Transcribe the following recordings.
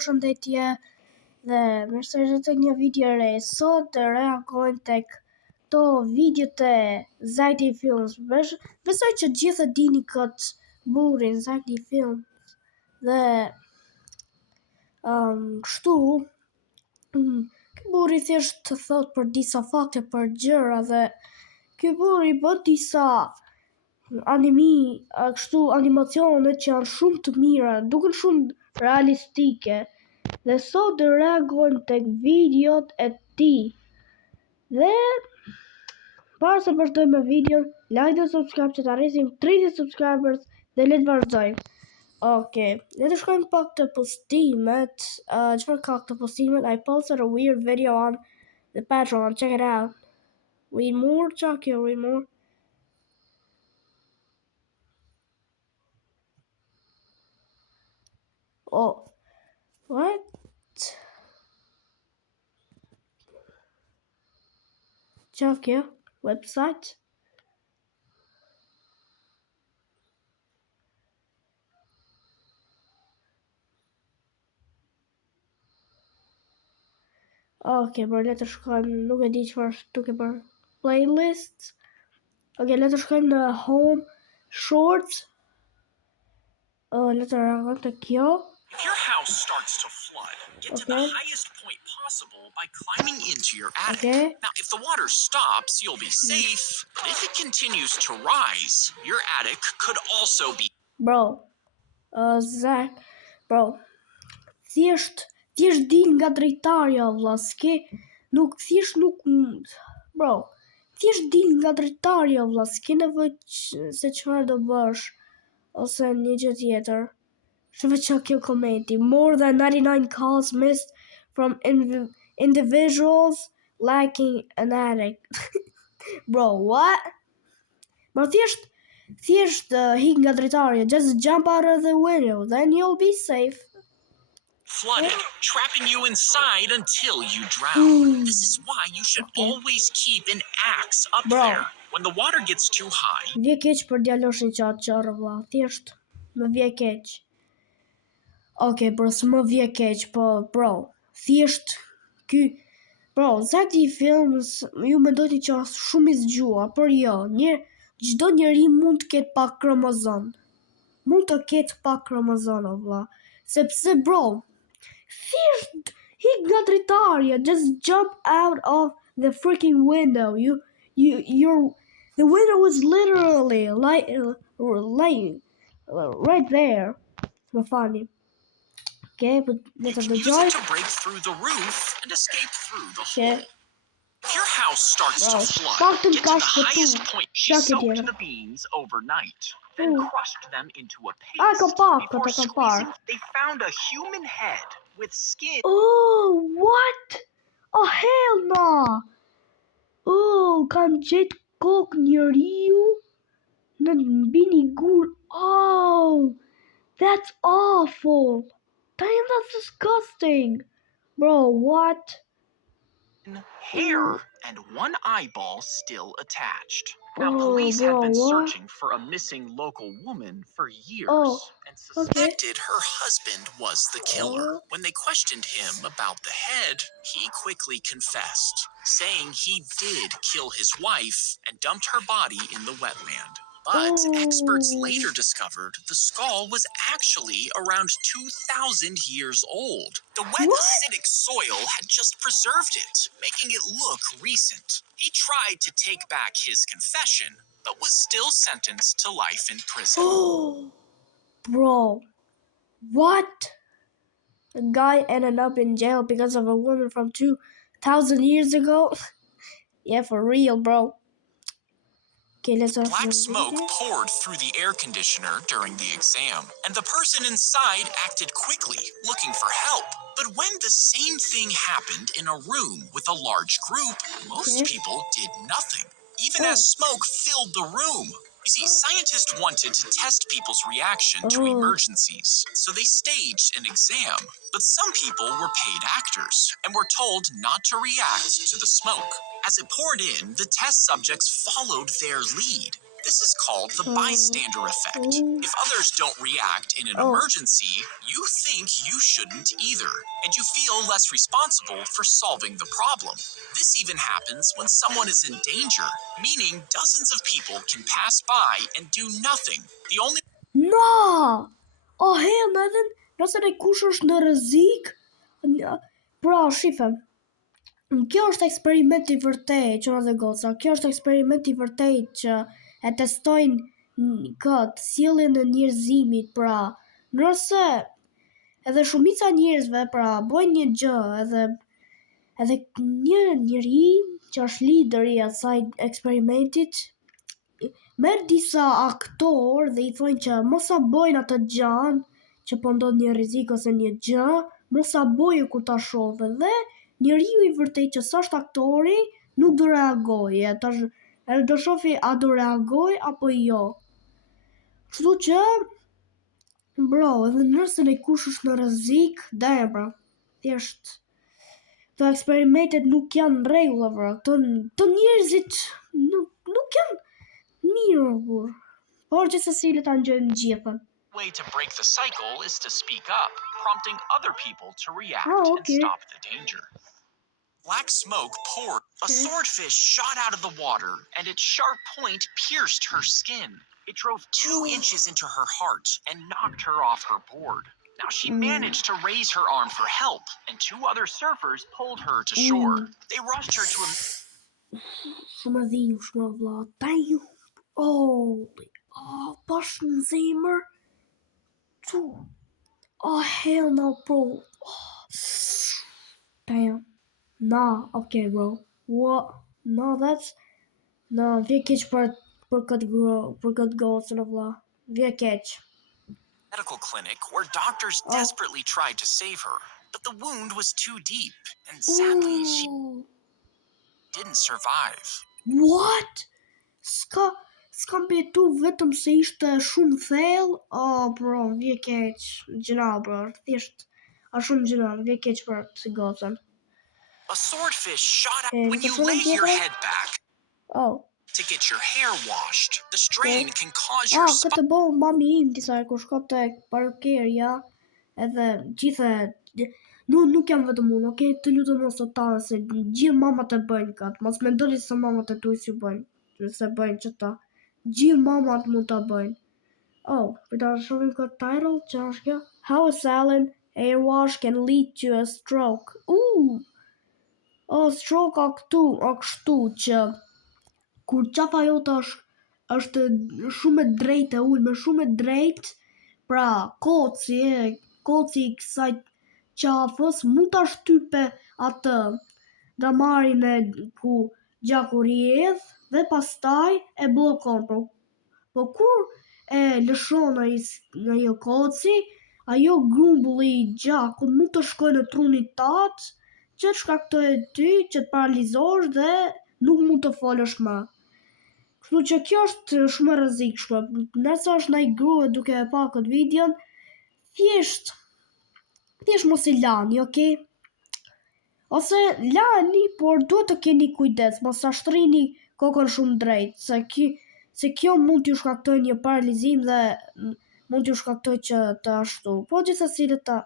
Përshëndetje dhe mirë se erdhët tek një video re. Sot reagojmë tek to videot e Zajti Films. Besoj që gjithë e dini këtë burrin Zajti Films. Dhe kështu ky burri thjesht të thot për disa fakte për gjëra dhe ky burri bën disa animacione që janë shumë të mira, duken shumë realistike. Dhe sot do reagojmë tek videot e tij. Dhe para se vazhdojmë me videon, like dhe subscribe që të arrisim 30 subscribers dhe le të vazhdojmë. Okay, le të shkojmë pak të postimet. Çfarë ka këto postimet? I posted a weird video on the Patreon. Check it out. Read more, check it, read more. Oh, what? Check here, website. Okay, bro, le të shkojmë, nuk e di çfarë është duke bërë. Playlists. Okay, le të shkojmë në home shorts. Le të reagojmë te kjo. If your house starts to flood, get to the highest point possible by climbing into your attic. Now, if the water stops, you'll be safe. But if it continues to rise, your attic could also be... Bro, Zach, bro, thjesht dil nga drejtarja, vlla, bro, thjesht dil nga drejtarja, vlla, s'ke nevojë se çfarë do bësh, ose një gjë tjetër. Shëve kjo komenti. More than 99 calls missed from individuals lacking an attic. Bro, what? Bro, thjesht hik nga drejtarja. Just jump out of the window, then you'll be safe. Flooded, trapping you inside until you drown. This is why you should always keep an axe up there when the water gets too high. Vje keq për djaloshin qarë, vlla. Thjesht më vje keq. Okay, bro, s'më vje keq, po, bro, thjesht Zajti Films, ju mendoni që është shumë i zgjuar, por jo, çdo njeri mund të ketë pak kromozon. Mund të ketë pak kromozon, vlla. Sepse, bro, thjesht hik nga dritarja, just jump out of the freaking window. The window was literally right there. Më fani. Okay, but let's have the use it to break through the roof and escape through the hole. If your house starts to flood, get to the highest point. She soaked the beans overnight, then crushed them into a paste. Before squeezing, they found a human head with skin. Oh, what? Oh, hell no! Oh, kanë gjetë kokë njeriu në mbi një gur. Oh, that's awful. Damn, that's disgusting. Bro, what? Hair and one eyeball still attached. Now, police have been searching for a missing local woman for years and suspected her husband was the killer. When they questioned him about the head, he quickly confessed, saying he did kill his wife and dumped her body in the wetland. But experts later discovered the skull was actually around 2,000 years old. The wet acidic soil had just preserved it, making it look recent. He tried to take back his confession, but was still sentenced to life in prison. Oh, bro, what? A guy ended up in jail because of a woman from 2,000 years ago? Yeah, for real, bro. Black smoke poured through the air conditioner during the exam, and the person inside acted quickly, looking for help. But when the same thing happened in a room with a large group, most people did nothing, even as smoke filled the room. You see, scientists wanted to test people's reaction to emergencies, so they staged an exam. But some people were paid actors and were told not to react to the smoke. As it poured in, the test subjects followed their lead. This is called the bystander effect. If others don't react in an emergency, you think you shouldn't either, and you feel less responsible for solving the problem. This even happens when someone is in danger, meaning dozens of people can pass by and do nothing. The only No! O hell, nëse ne kush është në rrezik, pra shifem. Kjo është eksperimenti i vërtet, qëra dhe goca. Kjo është eksperimenti i vërtet që e testojnë këtë sjelljen e njerëzimit, pra nëse edhe shumica njerëzve pra bojnë një gjë edhe një njeri që është lideri i asaj eksperimentit merr disa aktor dhe i thonë që mos sa bojnë atë gjën që po ndodh një rrezik ose një gjë, mos sa boje kur ta shohë dhe njeriu i vërtet që s'është aktori nuk do reagojë, edhe do shofi a do reagoj apo jo. Kështu që bro, edhe nëse ne kush është në rrezik, bro, thjesht këto eksperimentet nuk janë rregulla, bro. Këto njerëzit nuk janë mirë, bro. Por gjithsesi le ta ngjojmë gjithën. way to break the cycle is to speak up, prompting other people to react and stop the danger. Black smoke poured. A swordfish shot out of the water, and its sharp point pierced her skin. It drove 2 inches into her heart and knocked her off her board. Now she managed to raise her arm for help, and 2 other surfers pulled her to shore. They rushed her to a... Pas në zemër. Oh, hell no, bro. Damn. Nah, okay, bro. What? No, no, vje keq për këtë gocën, vlla. Vje keq. Medical clinic where doctors desperately tried to save her, but the wound was too deep, and sadly she didn't survive. What? S'kam betu vetëm se ishte shumë thellë. Oh, bro, vje keq. Gjëna, bro, thjesht a shumë gjëna, vje keq për të gocën. A swordfish shot out when you lay your head back. To get your hair washed. The strain can cause your këtë bëu mami im disa herë kur shko tek parkerja, edhe gjithë nuk jam vetëm unë, okay? Të lutem mos ta se gjithë mamat e bëjnë këtë. Mos mendoni se mamat e tuaj si bëjnë, se bëjnë çta. Gjithë mamat mund ta bëjnë. Për ta shohim këtë title, që është kjo? How a silent hair wash can lead to a stroke. Stroke a kështu që kur qafa jote është shumë e drejtë e ulme, shumë e drejtë, pra koci i kësaj qafës mund ta shtype atë damarin e ku gjaku rjedh dhe pastaj e bllokon. Po kur e lëshon ajo koci, ajo grumbulli i gjakut mund të shkojë në trunin tat, që të shkaktojë ty që të paralizosh dhe nuk mund të folësh më. Kështu që kjo është shumë e rrezikshme. Nëse është ndaj grua duke e pa këtë videon, thjesht mos i lani, okay? Ose lani, por duhet të keni kujdes, mos ta shtrini kokën shumë drejt, se kjo mund t'ju shkaktojë një paralizim dhe mund t'ju shkaktojë që të ashtu. Po gjithsesi le ta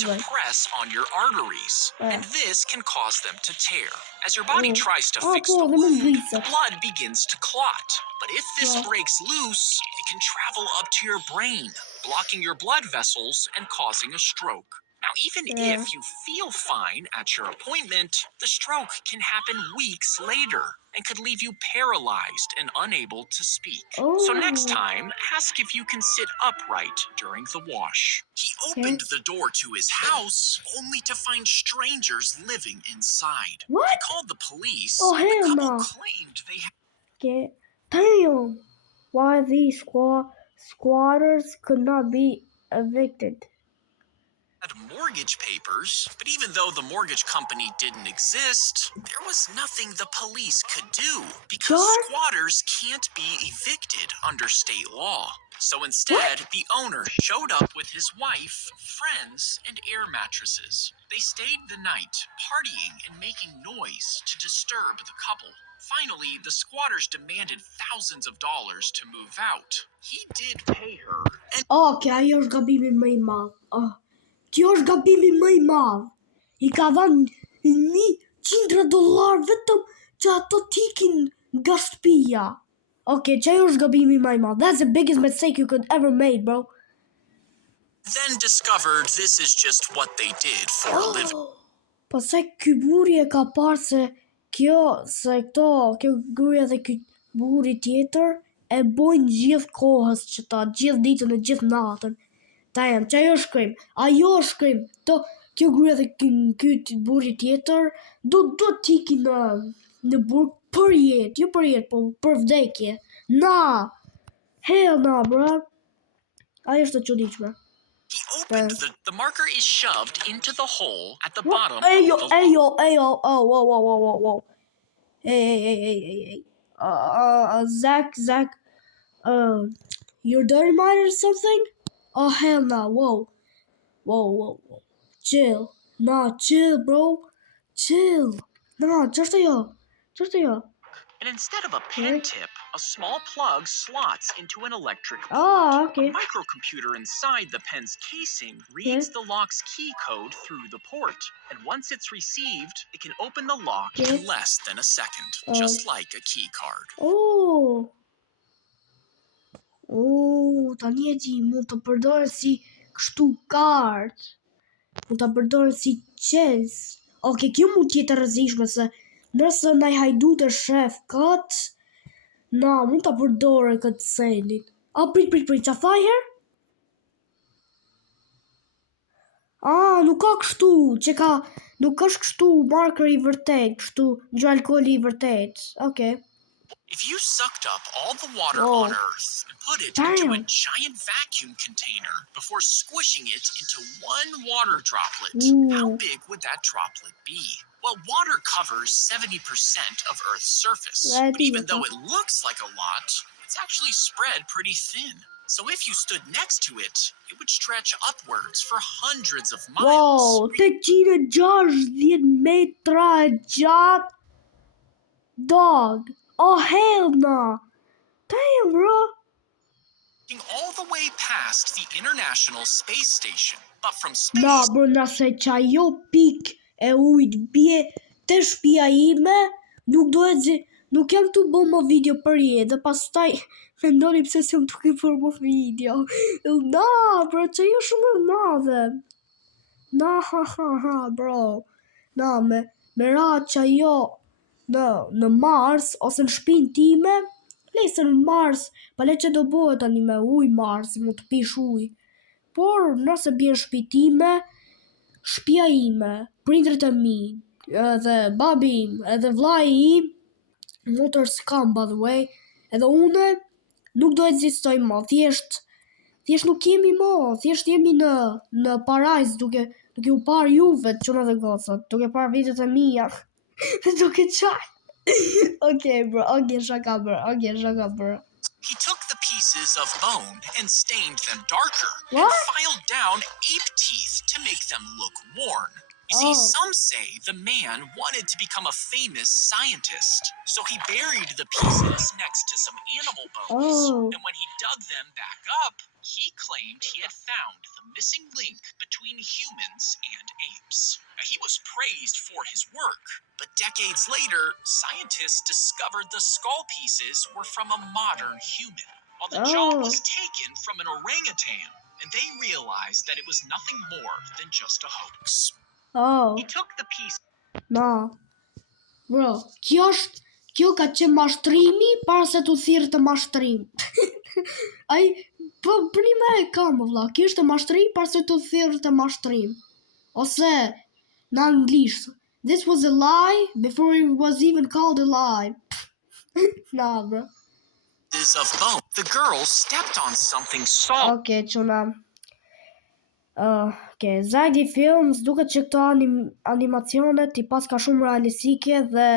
to press on your arteries, and this can cause them to tear. As your body tries to fix the wound, the blood begins to clot. But if this breaks loose, it can travel up to your brain, blocking your blood vessels and causing a stroke. Now, even if you feel fine at your appointment, the stroke can happen weeks later and could leave you paralyzed and unable to speak. So next time, ask if you can sit upright during the wash. He opened the door to his house only to find strangers living inside. What? He called the police, and the couple claimed they had... Damn! Why these squatters could not be evicted? mortgage papers, but even though the mortgage company didn't exist, there was nothing the police could do because squatters can't be evicted under state law. So instead, the owner showed up with his wife, friends, and air mattresses. They stayed the night, partying and making noise to disturb the couple. Finally, the squatters demanded thousands of dollars to move out. He did pay her. And okay, ajo është gabimi më I madh. Kjo është gabimi më I madh. I ka dhënë $100 vetëm që ato tikin nga shtëpia. Okay, që ajo është gabimi më I madh. That's the biggest mistake you could ever make, bro. Then discovered this is just what they did for a living. Pastaj ky burri e ka parë se kjo gruaja dhe ky burri tjetër e bojnë gjithë kohës që ta gjithë ditën e gjithë natën. Që ajo është krim. Ajo është krim. Kjo gruaja dhe ky burri tjetër do t'ikin në burg për jetë, jo për jetë, po për vdekje. Hell no, bro. Ajo është e çuditshme. He opened the marker is shoved into the hole at the bottom. Whoa. Hey. Zach, you're dirty mind or something? Oh, hell no, whoa. Chill. Nah, chill, bro. Chill. Nah, just ajo. And instead of a pen tip, a small plug slots into an electric port. Oh, okay. A microcomputer inside the pen's casing reads the lock's key code through the port. And once it's received, it can open the lock in less than a second, just like a key card. Oh, tani e di, mund të përdoren si kështu kartë. Mund të përdoren si qels. Okay, kjo mund t'jetë e rrezikshme se nëse ndaj hajdut e shef kat, mund ta përdore këtë senin. Prit, qa thaj her? Nuk ka kështu, nuk është kështu marker I vërtet, kështu gjë alkooli I vërtet. Okay. If you sucked up all the water on Earth and put it into a giant vacuum container before squishing it into one water droplet, how big would that droplet be? Well, water covers 70% of Earth's surface. But even though it looks like a lot, it's actually spread pretty thin. So if you stood next to it, it would stretch upwards for hundreds of miles. Wow, 860 metra gjatë. Dog. Oh, hell no. Damn, bro. All the way past the International Space Station, but from space... Bro, nëse që ajo pik e ujt bje të shtëpia ime, nuk jam të bo më video për je, dhe pastaj mendoni pse se më tuke për më video. Bro, që jo shumë e madhe. Bro. Me ra që ajo në Mars, ose në shpinë time, lesë në Mars, pa le që do bëhet tani me uj Mars, mu të pish uj. Por, nëse bje në shpi time, shpia ime, prindrit e mi, edhe babi im, edhe vllai im, motor s'kam, by the way, edhe une, nuk do ekzistoj më, thjesht nuk jemi më, thjesht jemi në parajs, duke u par juve, qona dhe gocat, duke par vitet e mija. Duke qaj. Okay, bro. Shaka, bro. He took the pieces of bone and stained them darker and filed down ape teeth to make them look worn. You see, some say the man wanted to become a famous scientist, so he buried the pieces next to some animal bones. And when he dug them back up, he claimed he had found the missing link between humans and apes. He was praised for his work, but decades later, scientists discovered the skull pieces were from a modern human, while the jaw was taken from an orangutan, and they realized that it was nothing more than just a hoax. He took the piece. Bro, kjo ka qenë mashtrimi para se t'u thirrë të mashtrim. Prima e kam, vlla, kjo është mashtrim para se t'u thirrë të mashtrim. Ose në anglisht, this was a lie before it was even called a lie. Bro. Of bone. The girl stepped on something soft. Okay, çuna. Zagdi Films duket që këto animacionet i pas ka shumë realistike dhe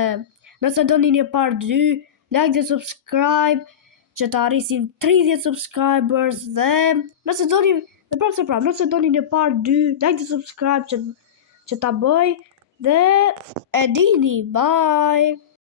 nëse doni një part 2, like dhe subscribe që të arrisin 30 subscribers dhe nëse doni nëse doni një part 2, like dhe subscribe që ta bëj dhe e dini, bye!